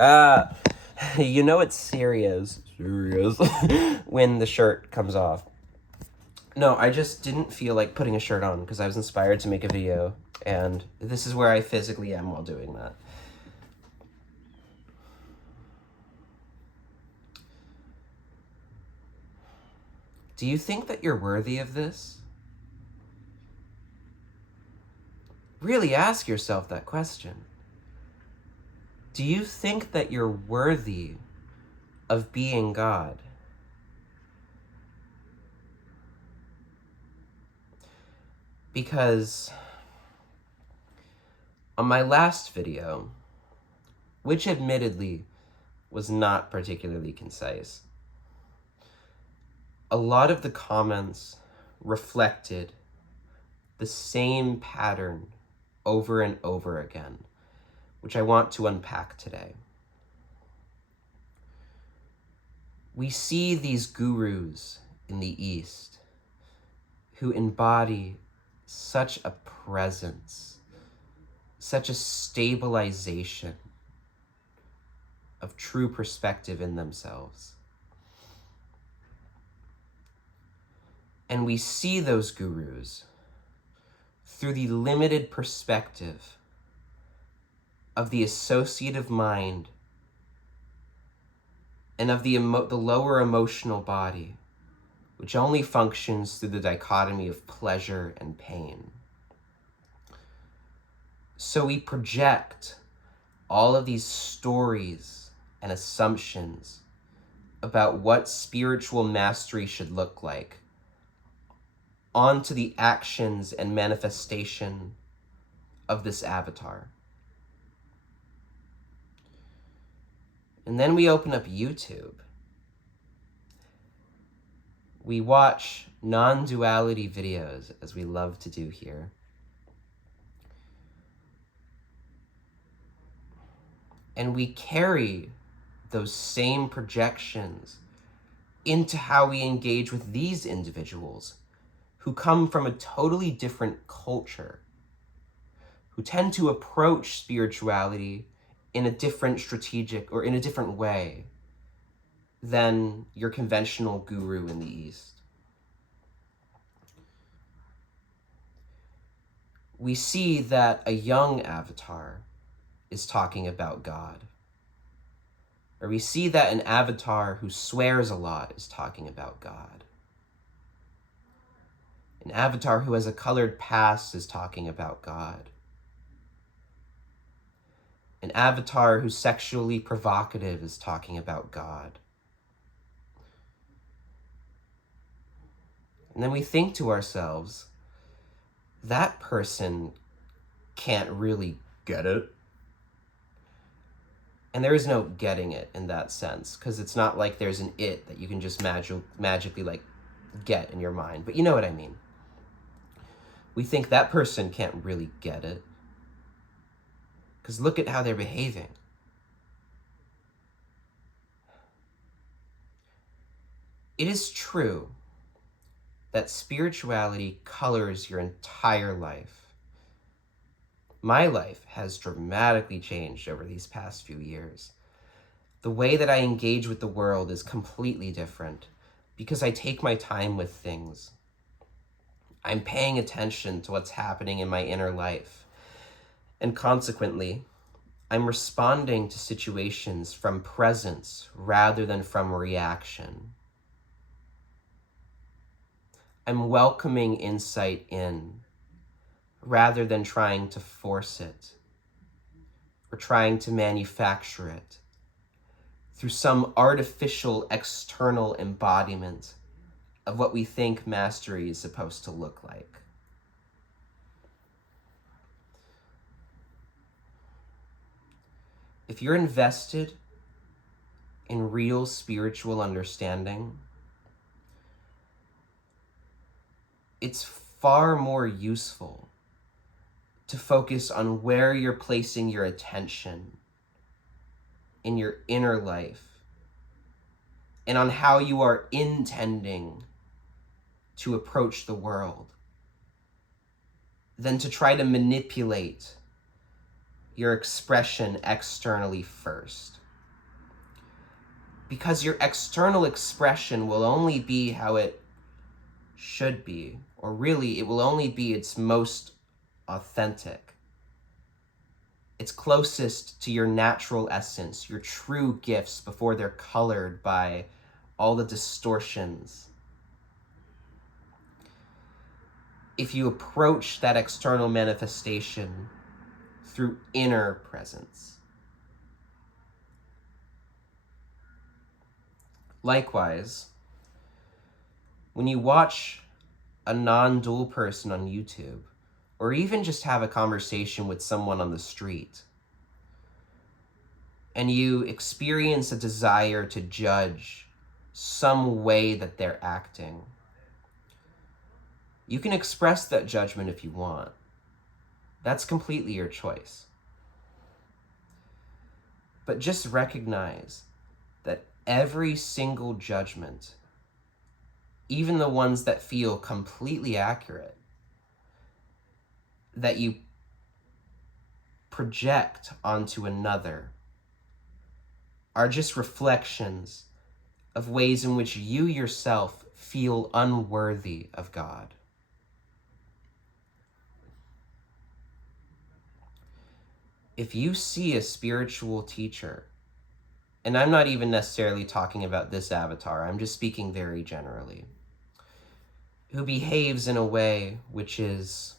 Uh, you know it's serious when the shirt comes off. No, I just didn't feel like putting a shirt on because I was inspired to make a video, and this is where I physically am while doing that. Do you think that you're worthy of this? Really ask yourself that question. Do you think that you're worthy of being God? Because on my last video, which admittedly was not particularly concise, a lot of the comments reflected the same pattern over and over again, which I want to unpack today. We see these gurus in the East who embody such a presence, such a stabilization of true perspective in themselves. And we see those gurus through the limited perspective of the associative mind and of the lower emotional body, which only functions through the dichotomy of pleasure and pain. So we project all of these stories and assumptions about what spiritual mastery should look like onto the actions and manifestation of this avatar. And then we open up YouTube. We watch non-duality videos, as we love to do here. And we carry those same projections into how we engage with these individuals who come from a totally different culture, who tend to approach spirituality in a different strategic or in a different way than your conventional guru in the East. We see that a young avatar is talking about God. Or we see that an avatar who swears a lot is talking about God. An avatar who has a colored past is talking about God. An avatar who's sexually provocative is talking about God. And then we think to ourselves, that person can't really get it. And there is no getting it in that sense, because it's not like there's an it that you can just magically like get in your mind. But you know what I mean. We think that person can't really get it, because look at how they're behaving. It is true that spirituality colors your entire life. My life has dramatically changed over these past few years. The way that I engage with the world is completely different because I take my time with things. I'm paying attention to what's happening in my inner life. And consequently, I'm responding to situations from presence rather than from reaction. I'm welcoming insight in rather than trying to force it or trying to manufacture it through some artificial external embodiment of what we think mastery is supposed to look like. If you're invested in real spiritual understanding, it's far more useful to focus on where you're placing your attention in your inner life and on how you are intending to approach the world than to try to manipulate your expression externally first. because your external expression will only be how it should be, or really, it will only be its most authentic. It's closest to your natural essence, your true gifts before they're colored by all the distortions. If you approach that external manifestation through inner presence. Likewise, when you watch a non-dual person on YouTube, or even just have a conversation with someone on the street, and you experience a desire to judge some way that they're acting, you can express that judgment if you want. That's completely your choice. But just recognize that every single judgment, even the ones that feel completely accurate, that you project onto another, are just reflections of ways in which you yourself feel unworthy of God. If you see a spiritual teacher, and I'm not even necessarily talking about this avatar, I'm just speaking very generally, who behaves in a way which is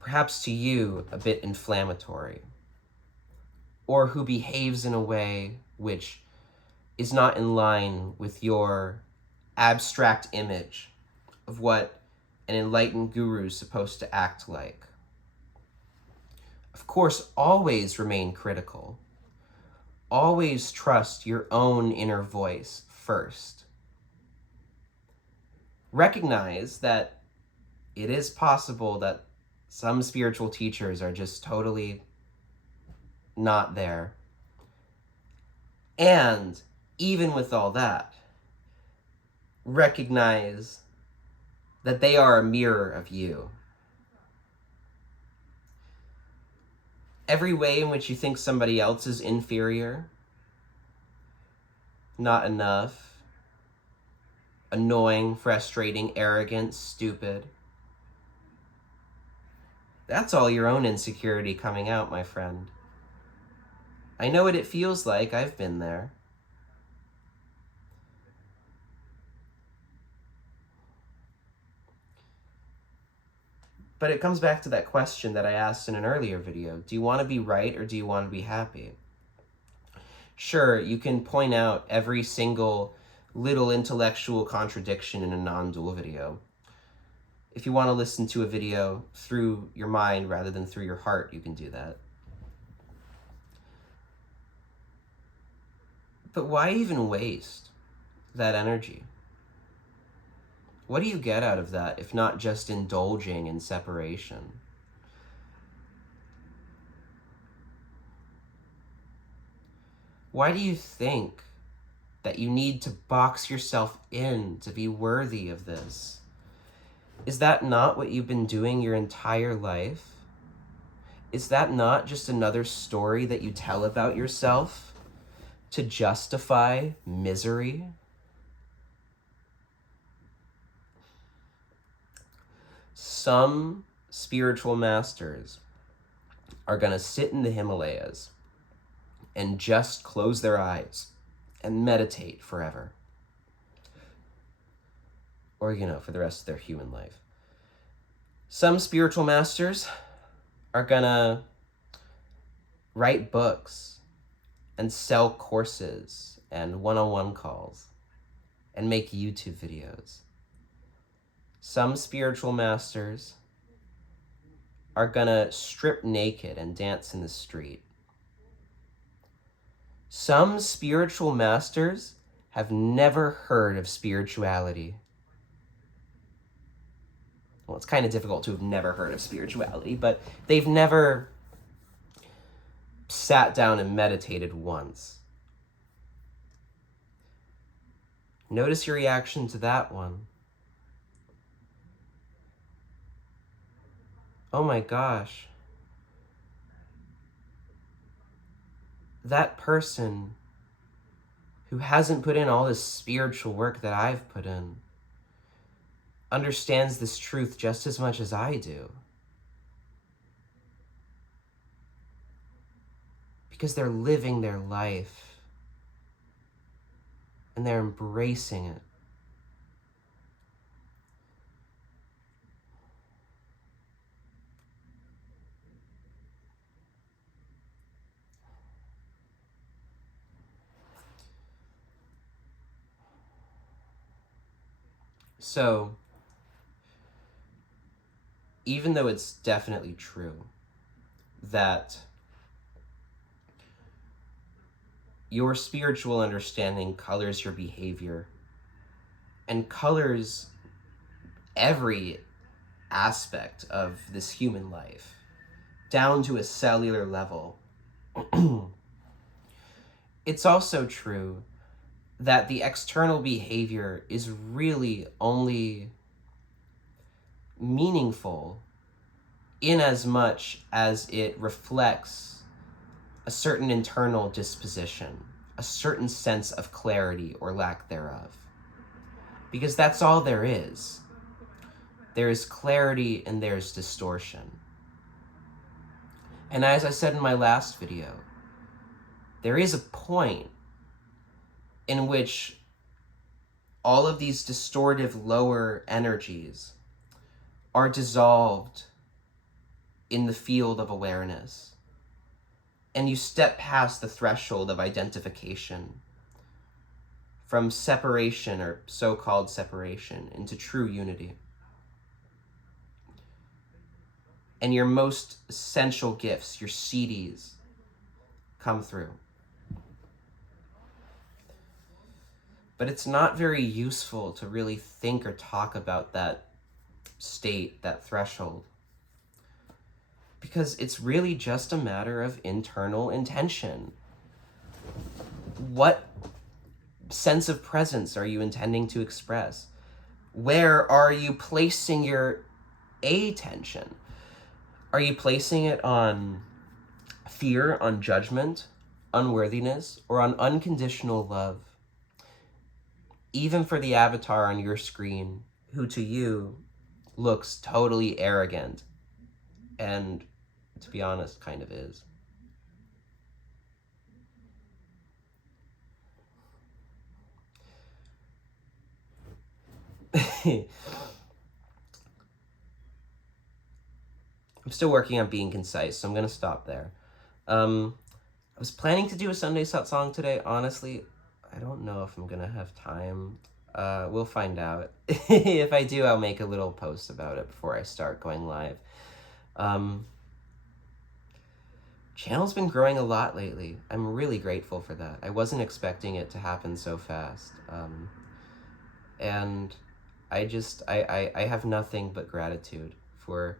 perhaps to you a bit inflammatory, or who behaves in a way which is not in line with your abstract image of what an enlightened guru is supposed to act like. Of course, always remain critical. Always trust your own inner voice first. Recognize that it is possible that some spiritual teachers are just totally not there. And even with all that, recognize that they are a mirror of you. Every way in which you think somebody else is inferior, not enough, annoying, frustrating, arrogant, stupid, that's all your own insecurity coming out, my friend. I know what it feels like. I've been there. But it comes back to that question that I asked in an earlier video. Do you want to be right or do you want to be happy? Sure, you can point out every single little intellectual contradiction in a non-dual video. If you want to listen to a video through your mind rather than through your heart, you can do that. But why even waste that energy? What do you get out of that if not just indulging in separation? Why do you think that you need to box yourself in to be worthy of this? Is that not what you've been doing your entire life? Is that not just another story that you tell about yourself to justify misery? Some spiritual masters are going to sit in the Himalayas and just close their eyes and meditate forever. Or, for the rest of their human life. Some spiritual masters are going to write books and sell courses and one-on-one calls and make YouTube videos. Some spiritual masters are gonna strip naked and dance in the street. Some spiritual masters have never heard of spirituality. Well, it's kind of difficult to have never heard of spirituality, but they've never sat down and meditated once. Notice your reaction to that one. Oh my gosh. That person who hasn't put in all this spiritual work that I've put in, understands this truth just as much as I do. Because they're living their life and they're embracing it. So, even though it's definitely true that your spiritual understanding colors your behavior and colors every aspect of this human life, down to a cellular level, it's also true that the external behavior is really only meaningful in as much as it reflects a certain internal disposition, a certain sense of clarity or lack thereof. Because that's all there is. There is clarity and there's distortion. And as I said in my last video, there is a point in which all of these distortive lower energies are dissolved in the field of awareness. And you step past the threshold of identification from separation or so-called separation into true unity. And your most essential gifts, your CDs, come through. But it's not very useful to really think or talk about that state, that threshold, because it's really just a matter of internal intention. What sense of presence are you intending to express? Where are you placing your attention? Are you placing it on fear, on judgment, unworthiness, or on unconditional love? Even for the avatar on your screen, who to you looks totally arrogant, and to be honest, kind of is. I'm still working on being concise, so I'm going to stop there. I was planning to do a Sunday satsang today. Honestly, I don't know if I'm going to have time. We'll find out. If I do, I'll make a little post about it before I start going live. Channel's been growing a lot lately. I'm really grateful for that. I wasn't expecting it to happen so fast. And I have nothing but gratitude for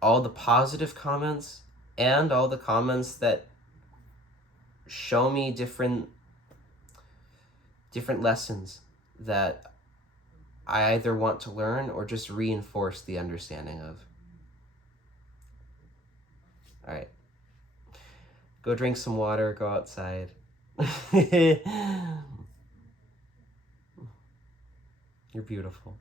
all the positive comments and all the comments that show me different lessons that I either want to learn or just reinforce the understanding of. All right. Go drink some water, go outside. You're beautiful.